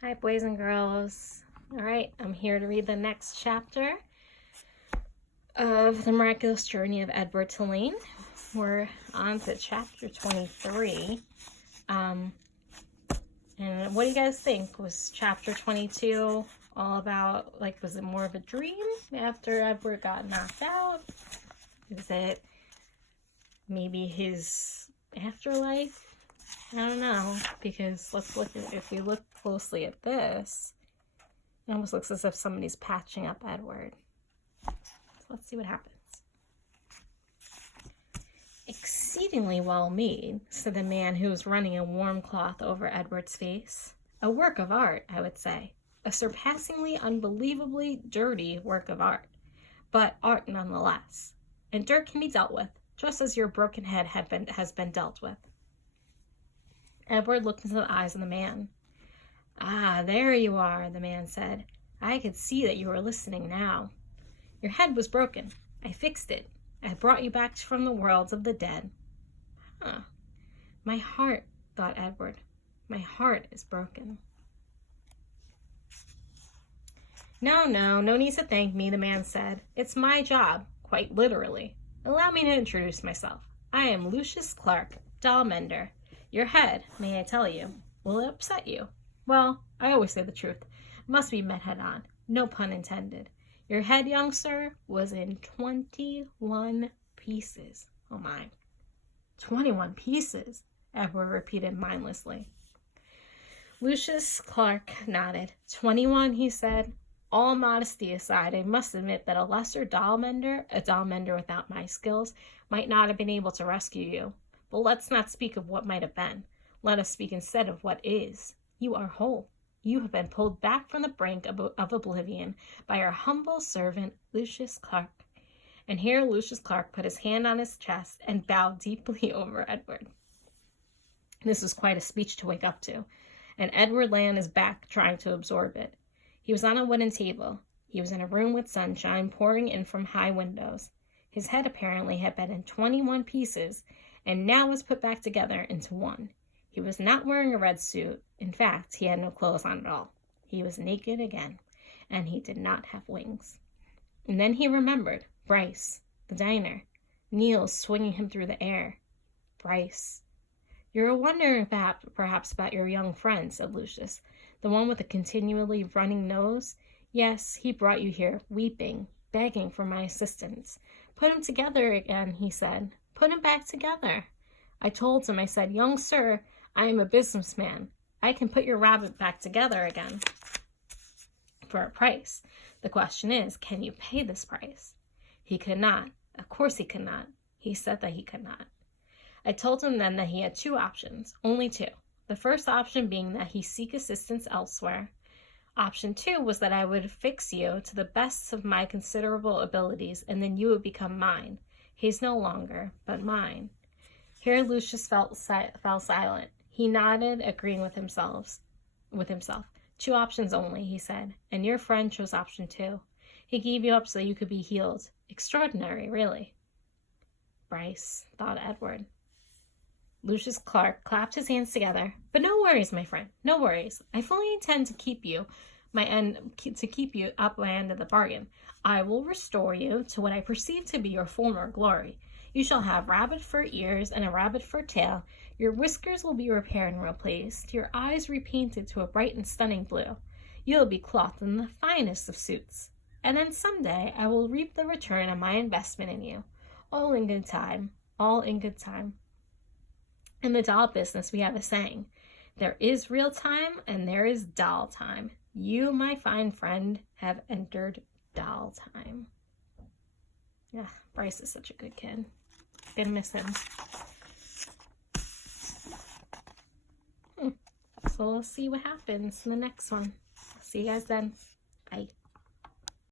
Hi, boys and girls. All right, I'm here to read the next chapter of The Miraculous Journey of Edward Tulane. We're on to chapter 23. And what do you guys think? Was chapter 22 all about, like, was it more of a dream after Edward got knocked out? Is it maybe his afterlife? I don't know, because if we look closely at this, it almost looks as if somebody's patching up Edward. So let's see what happens. Exceedingly well made, said the man who was running a warm cloth over Edward's face. A work of art, I would say. A surpassingly, unbelievably dirty work of art. But art nonetheless. And dirt can be dealt with, just as your broken head has been dealt with. Edward looked into the eyes of the man. Ah, there you are, the man said. I could see that you were listening now. Your head was broken. I fixed it. I brought you back from the worlds of the dead. Huh. My heart, thought Edward. My heart is broken. No need to thank me, the man said. It's my job, quite literally. Allow me to introduce myself. I am Lucius Clark, doll mender. Your head, may I tell you, will it upset you? Well, I always say the truth. Must be met head on. No pun intended. Your head, young sir, was in 21 pieces. Oh my. 21 pieces, Edward repeated mindlessly. Lucius Clark nodded. 21, he said. All modesty aside, I must admit that a lesser doll mender without my skills, might not have been able to rescue you. But let's not speak of what might have been. Let us speak instead of what is. You are whole. You have been pulled back from the brink of oblivion by our humble servant, Lucius Clark. And here Lucius Clark put his hand on his chest and bowed deeply over Edward. This was quite a speech to wake up to, and Edward lay on his back trying to absorb it. He was on a wooden table. He was in a room with sunshine pouring in from high windows. His head apparently had been in 21 pieces, and now was put back together into one. He was not wearing a red suit. In fact, he had no clothes on at all. He was naked again, and he did not have wings. And then he remembered Bryce, the diner, Niels swinging him through the air. Bryce. You're wondering perhaps about your young friend, said Lucius, the one with the continually running nose. Yes, he brought you here, weeping, begging for my assistance. Put him together again, he said. Put him back together. I told him, I said, young sir, I am a businessman. I can put your rabbit back together again for a price. The question is, can you pay this price? He could not. Of course he could not. He said that he could not. I told him then that he had two options, only two. The first option being that he seek assistance elsewhere. Option 2 was that I would fix you to the best of my considerable abilities, and then you would become mine. He's no longer, but mine. Here Lucius fell silent. He nodded, agreeing with himself. Two options only, he said, and your friend chose option 2. He gave you up so you could be healed. Extraordinary, really. Bryce, thought Edward. Lucius Clark clapped his hands together. But no worries, my friend, no worries. I fully intend to keep you up my end of the bargain. I will restore you to what I perceive to be your former glory. You shall have rabbit fur ears and a rabbit fur tail. Your whiskers will be repaired and replaced, your eyes repainted to a bright and stunning blue. You will be clothed in the finest of suits. And then someday I will reap the return of my investment in you. All in good time. All in good time. In the doll business, we have a saying. There is real time and there is doll time. You, my fine friend, have entered doll time. Yeah, Bryce is such a good kid. Gonna miss him. So we'll see what happens in the next one. See you guys then. Bye.